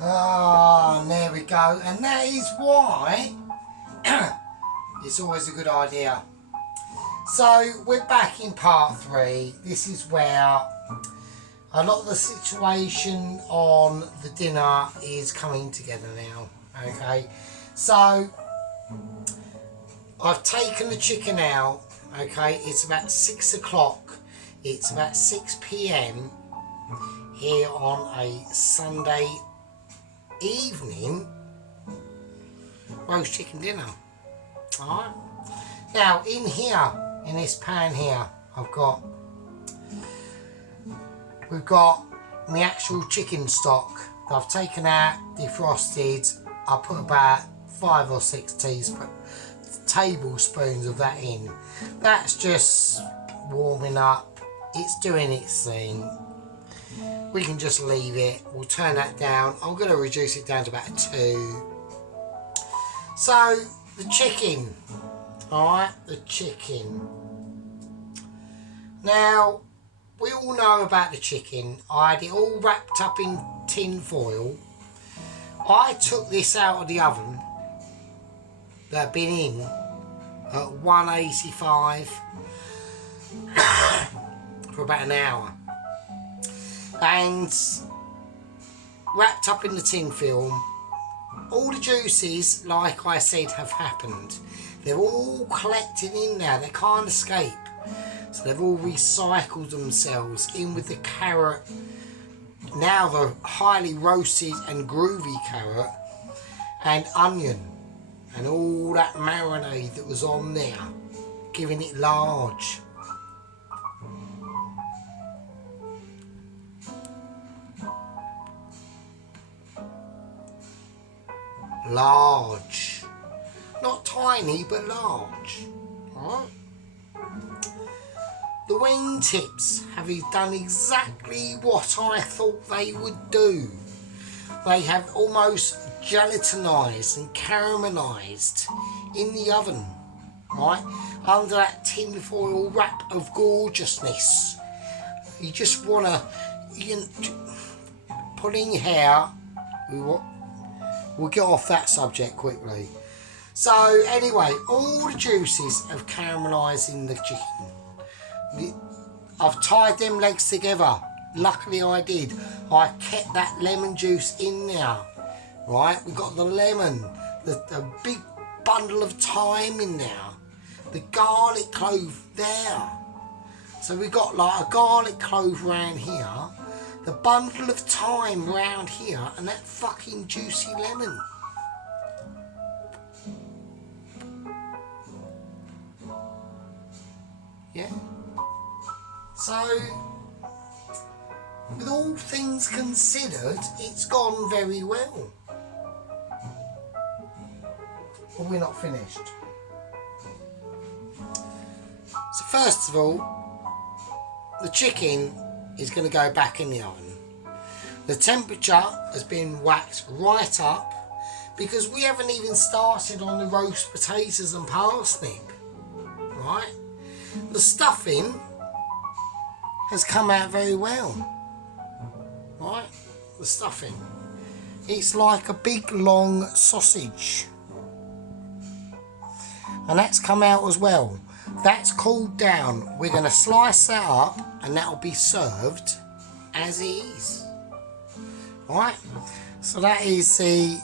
Ah, there we go. And that is why it's always a good idea. So we're back in part 3. This is where a lot of the situation on the dinner is coming together now. Okay, so I've taken the chicken out. Okay, it's about 6 o'clock. It's about 6 p.m. here on a Sunday evening roast chicken dinner. Alright, now in here, in this pan here, we've got my actual chicken stock that I've taken out, defrosted. I put about 5 or 6 tablespoons of that in. That's just warming up. It's doing its thing. We can just leave it. We'll turn that down. I'm going to reduce it down to about 2. So the chicken, alright, the chicken. Now, we all know about the chicken. I had it all wrapped up in tin foil. I took this out of the oven that had been in at 185 for about an hour. And wrapped up in the tin film. All the juices, like I said, have happened. They're all collected in there. They can't escape. So they've all recycled themselves in with the carrot. Now the highly roasted and groovy carrot and onion and all that marinade that was on there, giving it large. Large, not tiny but large. Alright. The wing tips have done exactly what I thought they would do. They have almost gelatinised and caramelised in the oven, right, under that tin foil wrap of gorgeousness. You just want to put in your hair. We'll get off that subject quickly. So anyway, all the juices have caramelised in the chicken. I've tied them legs together. Luckily I did. I kept that lemon juice in there. Right, we've got the lemon, the big bundle of thyme in there, the garlic clove there. So we've got like a garlic clove round here, the bundle of thyme round here, and that fucking juicy lemon. Yeah. So, with all things considered, it's gone very well. But we're not finished. So first of all, the chicken is going to go back in the oven. The temperature has been whacked right up because we haven't even started on the roast potatoes and parsnip, right? The stuffing has come out very well, right? The stuffing. It's like a big long sausage. And that's come out as well. That's cooled down. We're going to slice that up and that will be served as it is. Alright, so that is the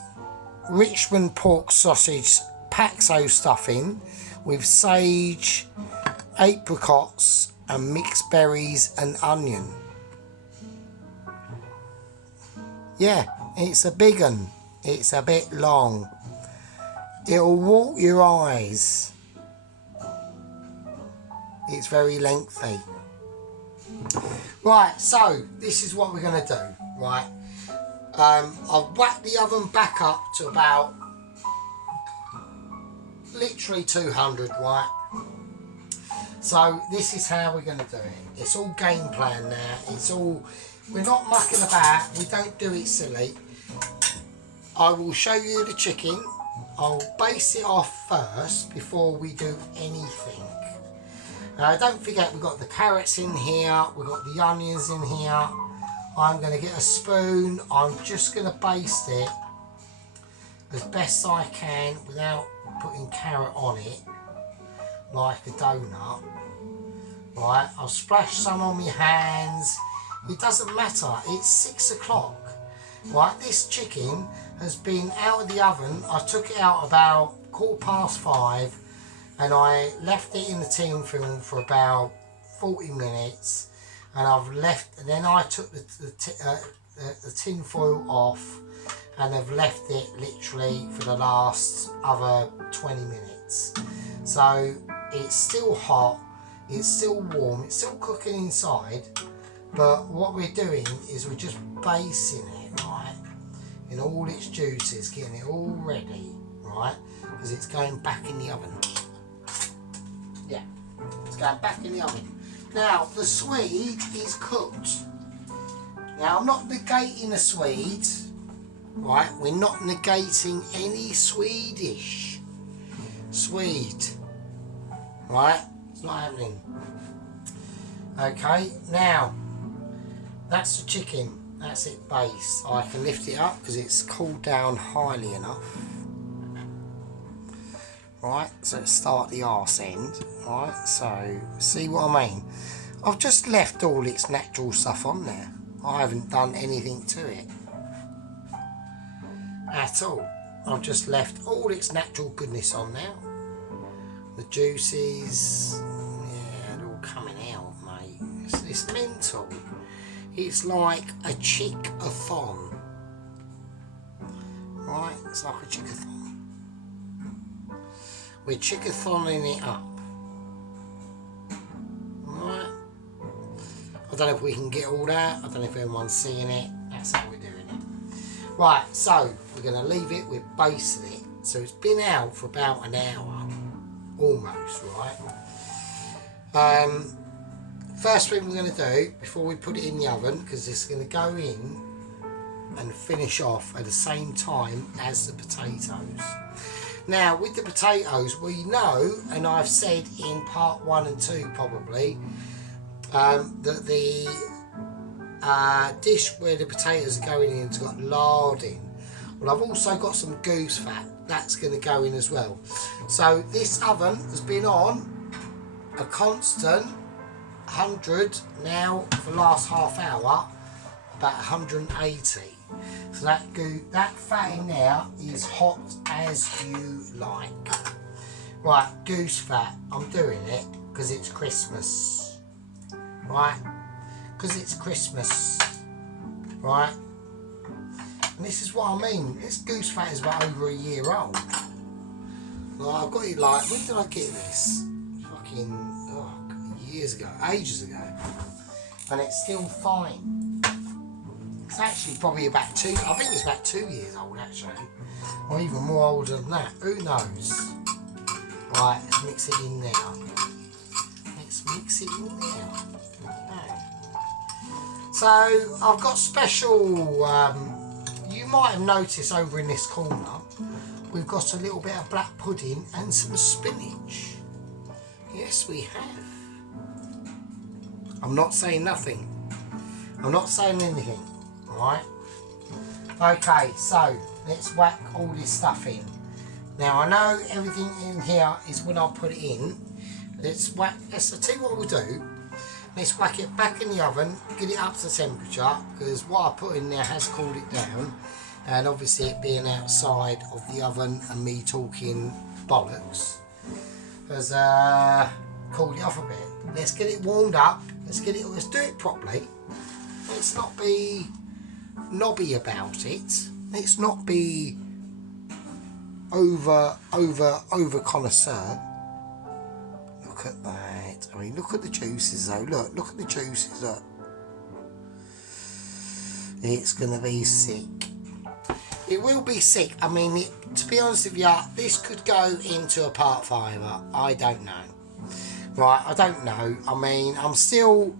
Richmond pork sausage Paxo stuffing with sage, apricots and mixed berries and onion. Yeah, it's a big one. It's a bit long. It'll walk your eyes. It's very lengthy. Right, so this is what we're going to do, right? I've whacked the oven back up to about literally 200, right? So this is how we're going to do it. It's all game plan now. It's all, we're not mucking about. We don't do it silly. I will show you the chicken. I'll base it off first before we do anything. Now don't forget we've got the carrots in here, we've got the onions in here. I'm going to get a spoon. I'm just going to baste it as best I can without putting carrot on it like a donut. Right, I'll splash some on my hands. It doesn't matter, it's 6 o'clock. Right, this chicken has been out of the oven. I took it out about 5:15 and I left it in the tin film for about 40 minutes, and then I took the tin foil off and I've left it literally for the last other 20 minutes. So it's still hot, it's still warm, it's still cooking inside, but what we're doing is we're just basting it, right, in all its juices, getting it all ready, right, because it's going back in the oven. Yeah, it's going back in the oven. Now, the swede is cooked. Now, I'm not negating the swede, right? We're not negating any Swede, right? It's not happening. Okay, now, that's the chicken. That's it based. I can lift it up because it's cooled down highly enough. Right, so let's start the arse end. Right, so see what I mean? I've just left all its natural stuff on there. I haven't done anything to it at all. I've just left all its natural goodness on there. The juices, yeah, they're all coming out, mate. It's mental. It's like a chick-a-thon. Right, it's like a chick-a-thon. We're chick-a-thoning it up. Right. I don't know if we can get all that. I don't know if everyone's seeing it. That's how we're doing it. Right, so we're going to leave it. We've basted it. So it's been out for about an hour. Almost, right? First thing we're going to do, before we put it in the oven, because it's going to go in and finish off at the same time as the potatoes. Now, with the potatoes, we know, and I've said in part 1 and 2 probably, that the dish where the potatoes are going in has got lard in. Well, I've also got some goose fat. That's going to go in as well. So this oven has been on a constant 100 now for the last half hour, about 180. So that fat in there is hot as you like. Right, goose fat, I'm doing it because it's Christmas. Right, because it's Christmas. Right, and this is what I mean. This goose fat is about over a year old. Like, I've got it like, when did I get this? Fucking years ago, ages ago, and it's still fine. It's actually probably about I think it's about 2 years old actually, or even more older than that, who knows. Right, let's mix it in now. Let's mix it in now. Okay. So I've got special, you might have noticed over in this corner, we've got a little bit of black pudding and some spinach. Yes, we have. I'm not saying nothing. I'm not saying anything. Right? Okay, so let's whack all this stuff in. Now I know everything in here is when I put it in. Let's tell you what we'll do. Let's whack it back in the oven, get it up to temperature, because what I put in there has cooled it down, and obviously it being outside of the oven and me talking bollocks has cooled it off a bit. Let's get it warmed up. Let's do it properly. Let's not be knobby about it. Let's not be over connoisseur. Look at that. I mean, look at the juices though. Look at the juices. Look. It's gonna be sick. It will be sick. I mean, to be honest with you, this could go into a part 5. I don't know. Right, I don't know. I mean, I'm still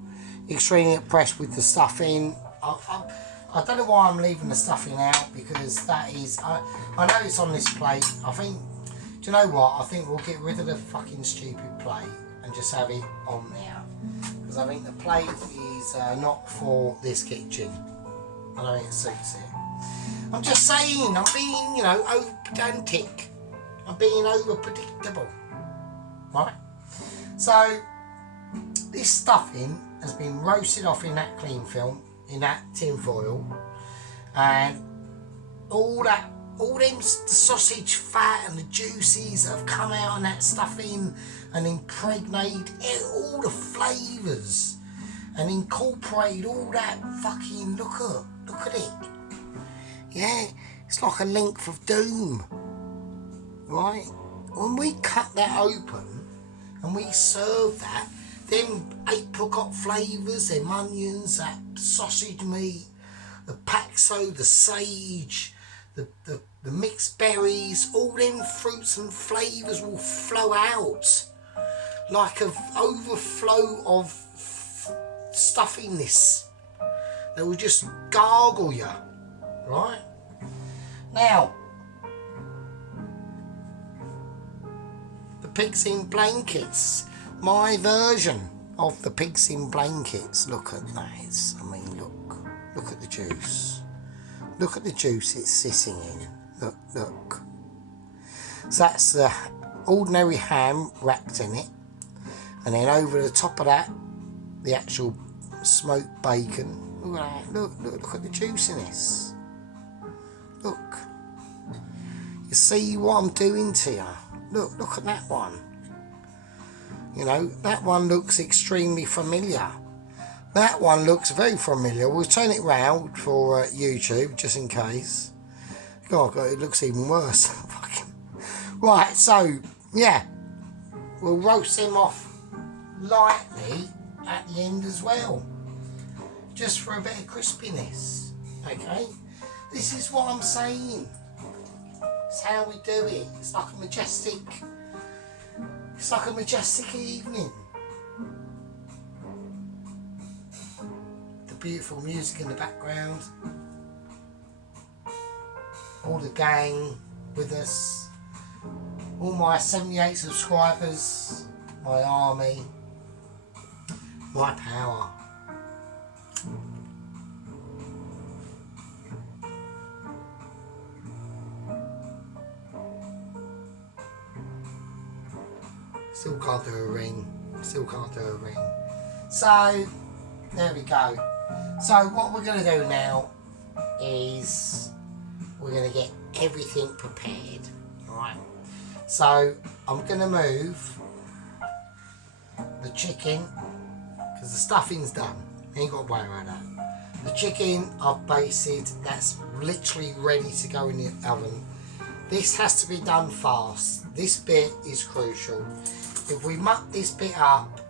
extremely impressed with the stuffing. I don't know why I'm leaving the stuffing out, because that is, I know it's on this plate. I think, do you know what? I think we'll get rid of the fucking stupid plate and just have it on there. Because I think the plate is not for this kitchen. I know it suits it. I'm just saying, I'm being, over pedantic. I'm being over predictable. Right? So, this stuffing has been roasted off in that cling film, in that tin foil, and all them sausage fat and the juices have come out and that stuffing and impregnated all the flavours and incorporated all that fucking, look at it. Yeah, it's like a length of doom, right? When we cut that open and we serve that, them apricot flavours, them onions, that sausage meat, the paxo, the sage, the mixed berries, all them fruits and flavours will flow out like an overflow of stuffiness. They will just gargle you, right? Now, the pigs in blankets, my version of the pigs in blankets. Look at that. I mean, look at the juice. Look at the juice it's sitting in. Look. So that's the ordinary ham wrapped in it, and then over the top of that, the actual smoked bacon. Look at that. Look at the juice in this. Look. You see what I'm doing to you? Look at that one. That one looks extremely familiar. That one looks very familiar. We'll turn it round for YouTube, just in case. God, it looks even worse. Right, so, yeah. We'll roast them off lightly at the end as well. Just for a bit of crispiness. Okay? This is what I'm saying. It's how we do it. It's like a majestic evening. The beautiful music in the background. All the gang with us. All my 78 subscribers. My army. My power. Still can't do a ring. So, there we go. So what we're going to do now is we're going to get everything prepared. Alright. So, I'm going to move the chicken, because the stuffing's done. Ain't got to worry about that. The chicken I've basted, that's literally ready to go in the oven. This has to be done fast. This bit is crucial. If we muck this bit up,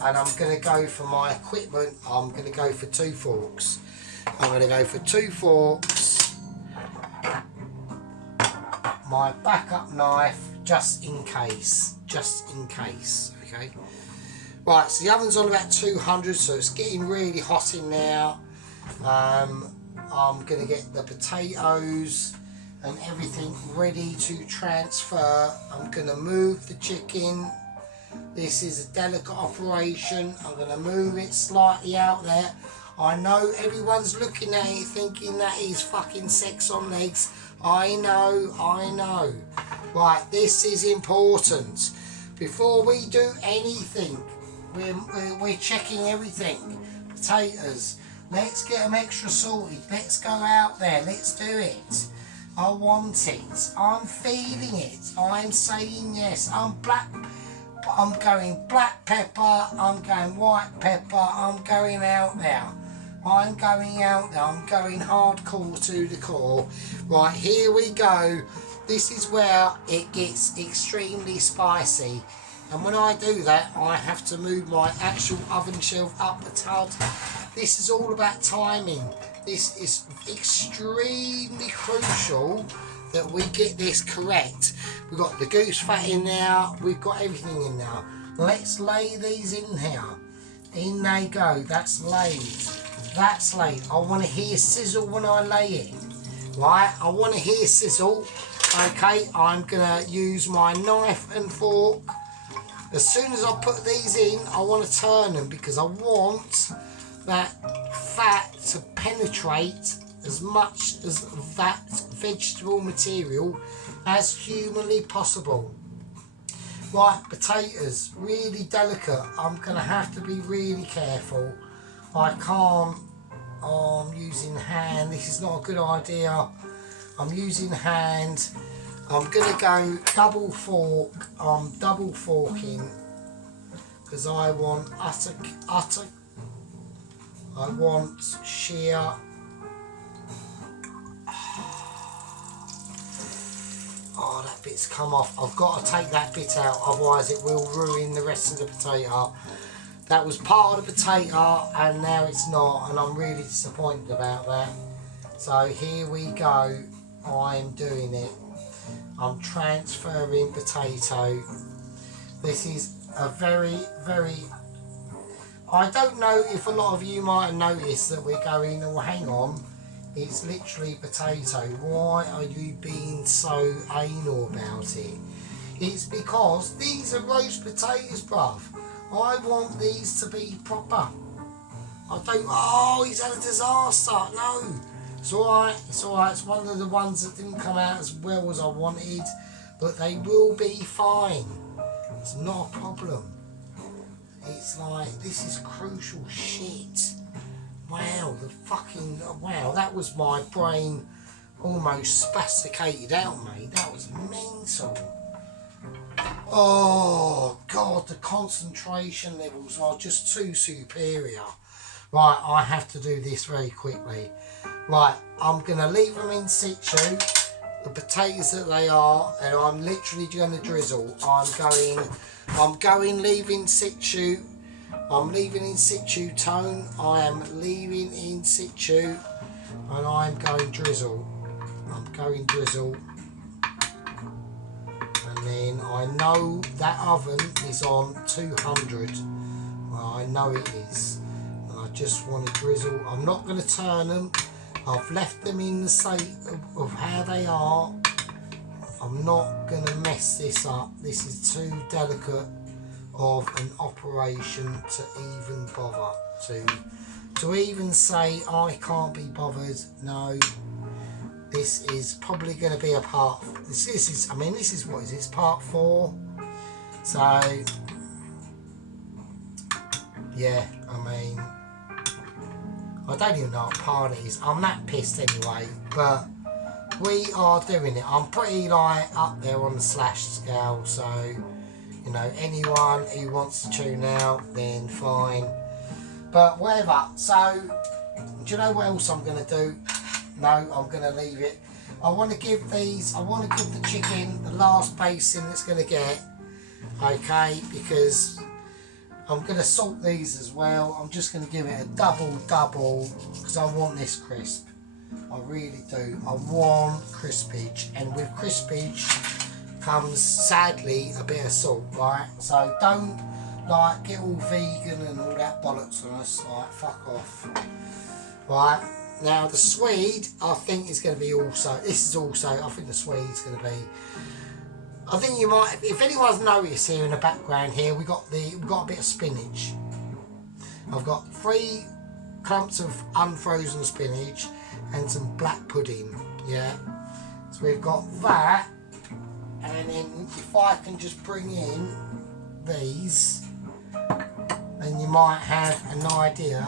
and I'm going to go for my equipment, I'm going to go for 2 forks. I'm going to go for 2 forks. My backup knife, just in case. Okay. Right, so the oven's on about 200, so it's getting really hot in there. I'm going to get the potatoes and everything ready to transfer. I'm going to move the chicken. This is a delicate operation. I'm going to move it slightly out there. I know everyone's looking at it thinking that is fucking sex on legs. I know. Right, this is important. Before we do anything, we're checking everything. Potatoes, let's get them extra salted. Let's go out there, let's do it. I want it. I'm feeling it. I'm saying yes. I'm going black pepper. I'm going white pepper. I'm going out there. I'm going hardcore to the core. Right, here we go. This is where it gets extremely spicy. And when I do that, I have to move my actual oven shelf up a tud. This is all about timing. This is extremely crucial that we get this correct. We've got the goose fat in there. We've got everything in there. Let's lay these in here. In they go. That's laid. I want to hear sizzle when I lay it. Right? I want to hear sizzle. Okay, I'm going to use my knife and fork. As soon as I put these in, I want to turn them because I want that fat to penetrate as much as that vegetable material as humanly possible. Right, potatoes, really delicate. I'm going to have to be really careful. I can't, I'm using hand. This is not a good idea. I'm using hand. I'm going to go double fork. I'm double forking because I want utter, I want sheer. Oh, that bit's come off. I've got to take that bit out, otherwise it will ruin the rest of the potato. That was part of the potato and now it's not, and I'm really disappointed about that. So here we go. I'm doing it. I'm transferring potato. This is a very, I don't know if a lot of you might have noticed that we're going, oh hang on, it's literally potato. Why are you being so anal about it? It's because these are roast potatoes, bruv. I want these to be proper. I don't, oh, he's had a disaster. No, it's alright, it's alright. It's one of the ones that didn't come out as well as I wanted, but they will be fine. It's not a problem. It's like, this is crucial shit. Wow, the fucking, wow, that was my brain almost spasticated out, mate. That was mental. Oh, God, the concentration levels are just too superior. Right, I have to do this very quickly. Right, I'm going to leave them in situ, the potatoes that they are, and I'm literally going to drizzle. I'm going leaving situ. I'm leaving in situ tone. I am leaving in situ, and I'm going drizzle. I'm going drizzle. And then I know that oven is on 200. Well, I know it is. And I just want to drizzle. I'm not going to turn them. I've left them in the state of how they are. I'm not going to mess this up. This is too delicate of an operation to even bother to even say I can't be bothered. No, this is probably going to be a part. This is, I mean, this is what is this, part 4. So yeah, I mean, I don't even know what part it is. I'm that pissed anyway, but we are doing it. I'm pretty like up there on the slash scale, so you know, anyone who wants to tune out, then fine. But whatever. So, do you know what else I'm going to do? No, I'm going to leave it. I want to give these, I want to give the chicken the last basting it's going to get. Okay, because I'm going to salt these as well. I'm just going to give it a double, because I want this crisp. I really do. I want crispage. And with crispage comes sadly a bit of salt, right? So don't like get all vegan and all that bollocks on us, like fuck off. Right, now the Swede I think is going to be also, this is also, I think the Swede's going to be, I think you might, if anyone's noticed here in the background here, we've got a bit of spinach. I've got 3 clumps of unfrozen spinach and some black pudding, yeah? So we've got that. And then if I can just bring in these, then you might have an idea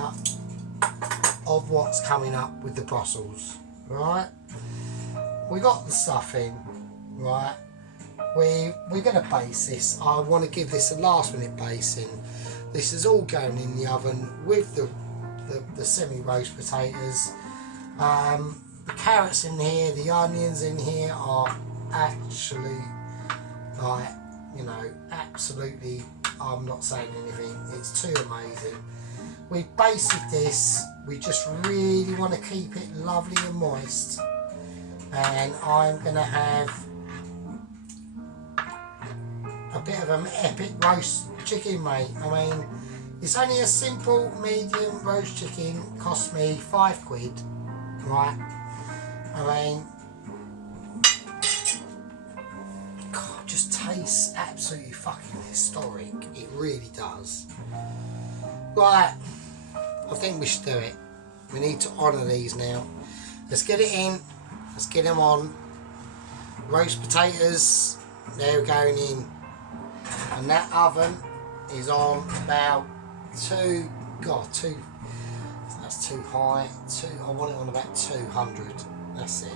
of what's coming up with the Brussels, right? We got the stuff in, right? We're going to baste this. I want to give this a last minute basting. This is all going in the oven with the semi-roast potatoes. The carrots in here, the onions in here are actually, like, you know, absolutely, I'm not saying anything, it's too amazing. We basted this, we just really want to keep it lovely and moist, and I'm going to have a bit of an epic roast chicken, mate. I mean, it's only a simple medium roast chicken, cost me £5, right? I mean, God, just tastes absolutely fucking historic. It really does. Right, I think we should do it. We need to honour these now. Let's get it in. Let's get them on. Roast potatoes, they're going in. And that oven is on about two, that's too high. I want it on about 200. That's it.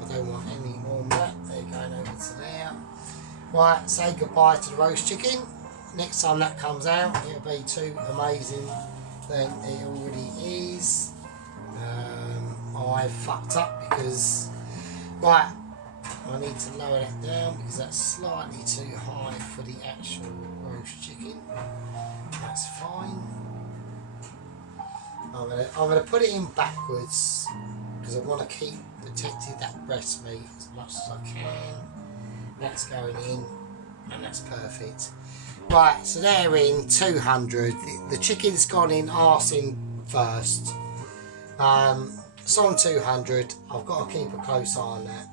I don't want any more than that. They're going over to there. Right, say goodbye to the roast chicken. Next time that comes out, it'll be too amazing than it already is. I fucked up because, right, I need to lower that down because that's slightly too high for the actual roast chicken. That's fine. I'm gonna put it in backwards because I want to keep protected that breast meat as much as I can. That's going in, and that's perfect. Right, so they're in 200. The chicken's gone in arse in first. It's on 200. I've got to keep a close eye on that.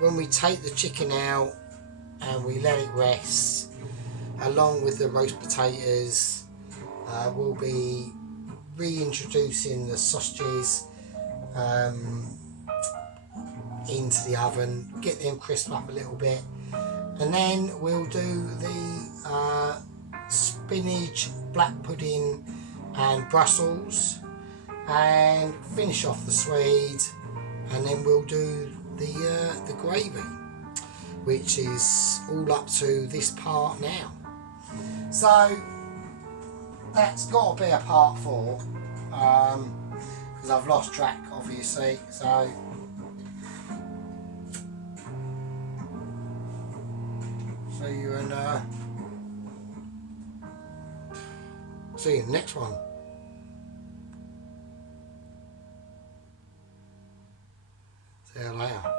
When we take the chicken out and we let it rest, along with the roast potatoes, we'll be reintroducing the sausages into the oven, get them crisp up a little bit, and then we'll do the spinach, black pudding and Brussels, and finish off the Swede, and then we'll do the gravy, which is all up to this part now. So that's got to be a part 4, because I've lost track obviously. So see you in the next one. See you later.